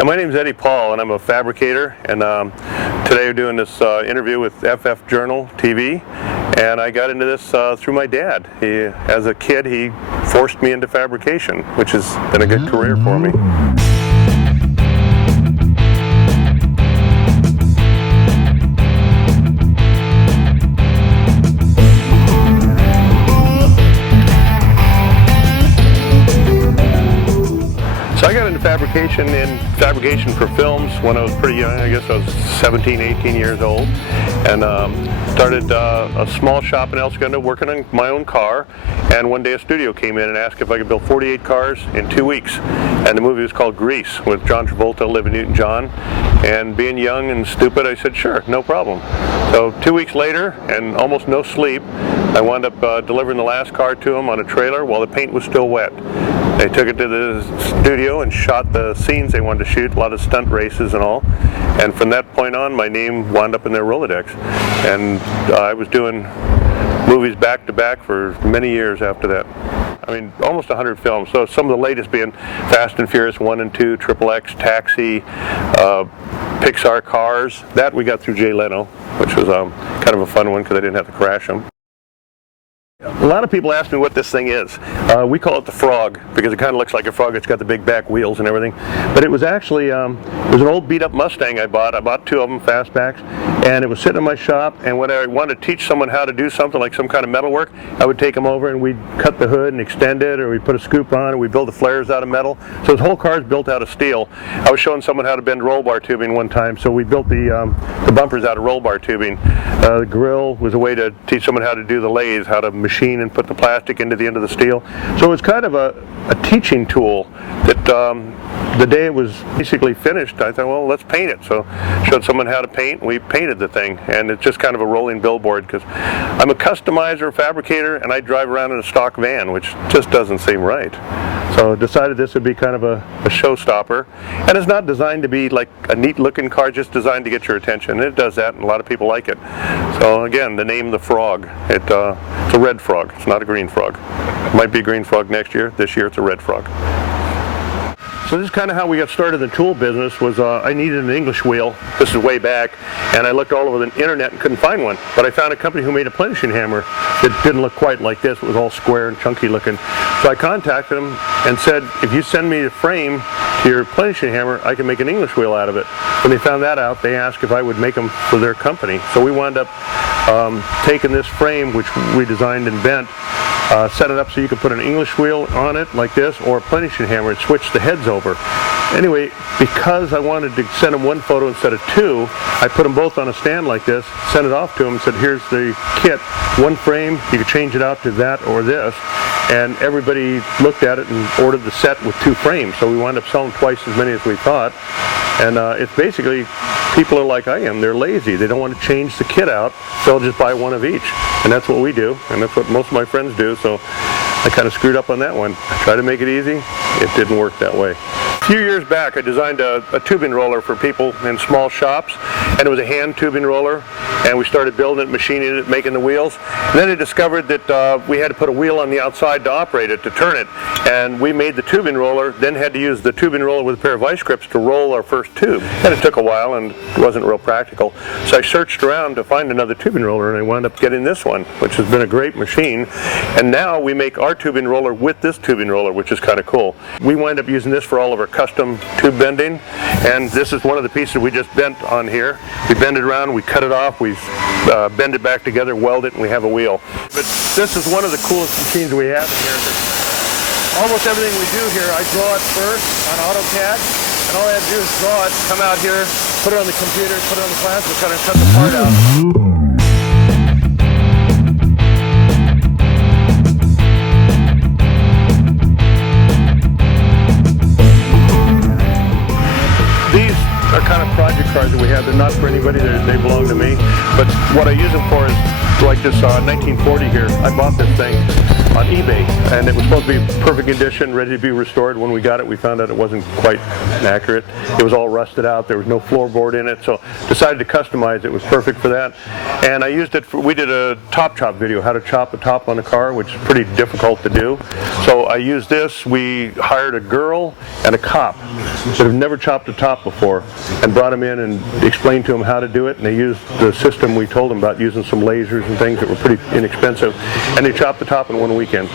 Yeah, my name's Eddie Paul, and I'm a fabricator. And today we're doing this interview with FFJournal TV. And I got into this through my dad. As a kid, he forced me into fabrication, which has been a good career for me. So I got into fabrication for films when I was pretty young. I guess I was 17, 18 years old, and started a small shop in El Segundo working on my own car. And one day a studio came in and asked if I could build 48 cars in 2 weeks. And the movie was called Grease with John Travolta, Olivia Newton-John. And being young and stupid, I said, sure, no problem. So 2 weeks later, and almost no sleep, I wound up delivering the last car to him on a trailer while the paint was still wet. They took it to the studio and shot the scenes they wanted to shoot, a lot of stunt races and all. And from that point on, my name wound up in their Rolodex. And I was doing movies back to back for many years after that. I mean, almost 100 films. So some of the latest being Fast and Furious 1 and 2, Triple X, Taxi, Pixar Cars. That we got through Jay Leno, which was kind of a fun one because I didn't have to crash them. A lot of people ask me what this thing is. We call it the Frog because it kind of looks like a frog. It's got the big back wheels and everything. But it was actually it was an old beat-up Mustang I bought. I bought 2 of them, fastbacks, and it was sitting in my shop. And when I wanted to teach someone how to do something like some kind of metal work, I would take them over and we'd cut the hood and extend it, or we'd put a scoop on, or we'd build the flares out of metal. So this whole car is built out of steel. I was showing someone how to bend roll bar tubing one time, so we built the bumpers out of roll bar tubing. The grill was a way to teach someone how to do the lathe, how to machine and put the plastic into the end of the steel. So it was kind of a teaching tool that the day it was basically finished, I thought, well, let's paint it. So showed someone how to paint, and we painted the thing. And it's just kind of a rolling billboard because I'm a customizer, fabricator, and I drive around in a stock van, which just doesn't seem right. So decided this would be kind of a showstopper. And it's not designed to be like a neat looking car, just designed to get your attention. And it does that, and a lot of people like it. So again, the name, the Frog. It's a red frog. It's not a green frog. It might be a green frog next year. This year it's a red frog. So this is kind of how we got started in the tool business. Was I needed an English wheel. This is way back, and I looked all over the internet and couldn't find one. But I found a company who made a plenishing hammer that didn't look quite like this. It was all square and chunky looking. So I contacted them and said, if you send me the frame to your plenishing hammer, I can make an English wheel out of it. When they found that out, they asked if I would make them for their company. So we wound up taking this frame, which we designed and bent, set it up so you could put an English wheel on it like this, or a plenishing hammer, and switch the heads over. Anyway, because I wanted to send them one photo instead of 2, I put them both on a stand like this, sent it off to them, and said, here's the kit, one frame, you can change it out to that or this. And everybody looked at it and ordered the set with 2 frames. So we wound up selling twice as many as we thought. And it's basically, people are like I am, they're lazy. They don't want to change the kit out, so they'll just buy one of each. And that's what we do, and that's what most of my friends do. So I kind of screwed up on that one. I tried to make it easy. It didn't work that way. A few years back, I designed a tubing roller for people in small shops, and it was a hand tubing roller, and we started building it, machining it, making the wheels. And then I discovered that we had to put a wheel on the outside to operate it, to turn it, and we made the tubing roller, then had to use the tubing roller with a pair of vice grips to roll our first tube. And it took a while, and it wasn't real practical. So I searched around to find another tubing roller, and I wound up getting this one, which has been a great machine. And now we make our tubing roller with this tubing roller, which is kind of cool. We wind up using this for all of our custom tube bending, and this is one of the pieces we just bent on here. We bend it around, we cut it off, we bend it back together, weld it, and we have a wheel. But this is one of the coolest machines we have in here. Almost everything we do here, I draw it first on AutoCAD, and all I have to do is draw it, come out here, put it on the computer, put it on the plastic cutter, and cut the part out. Are kind of project cars that we have. They're not for anybody, they belong to me. But what I use them for is like this 1940 here. I bought this thing on eBay, and it was supposed to be perfect condition, ready to be restored. When we got it, we found out it wasn't quite accurate. It was all rusted out. There was no floorboard in it, so decided to customize it. It was perfect for that. And I used it for, we did a top chop video, how to chop a top on a car, which is pretty difficult to do. So I used this. We hired a girl and a cop that have never chopped a top before, and brought them in and explained to them how to do it. And they used the system we told them about, using some lasers and things that were pretty inexpensive, and they chopped the top in one weekend,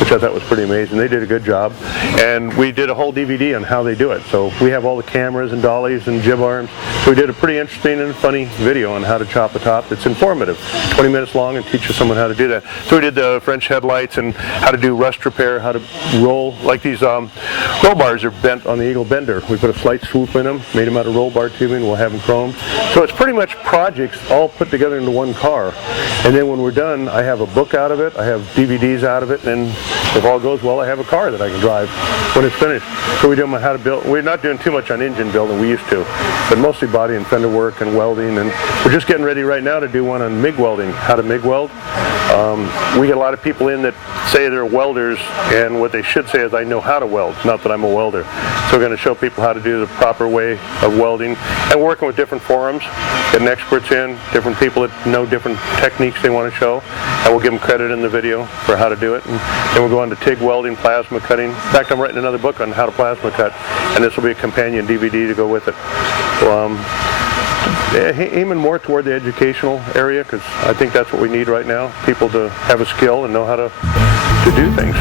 which I thought was pretty amazing. They did a good job, and we did a whole DVD on how they do it. So we have all the cameras and dollies and jib arms. So we did a pretty interesting and funny video on how to chop a top. It's informative, 20 minutes long, and teaches someone how to do that. So we did the French headlights and how to do rust repair, how to roll, like these roll bars are bent on the Eagle Bender. We put a slight swoop in them, made them out of roll bar tubing. We'll have them chromed. So it's pretty much projects all put together into one car. And then when we're done, I have a book out of it, I have DVDs out of it, and if all goes well, I have a car that I can drive when it's finished. So we do them on how to build. We're not doing too much on engine building, we used to, but mostly body and fender work and welding. And we're just getting ready right now to do one on MIG welding, how to MIG weld. We get a lot of people in that say they're welders, and what they should say is, I know how to weld, not that I'm a welder. So we're going to show people how to do the proper way of welding, and working with different forums, getting experts in, different people that know different techniques they want to show, and we'll give them credit in the video for how to do it. And then we'll go on to TIG welding, plasma cutting. In fact, I'm writing another book on how to plasma cut, and this will be a companion DVD to go with it. So, aiming more toward the educational area, because I think that's what we need right now, people to have a skill and know how to do things.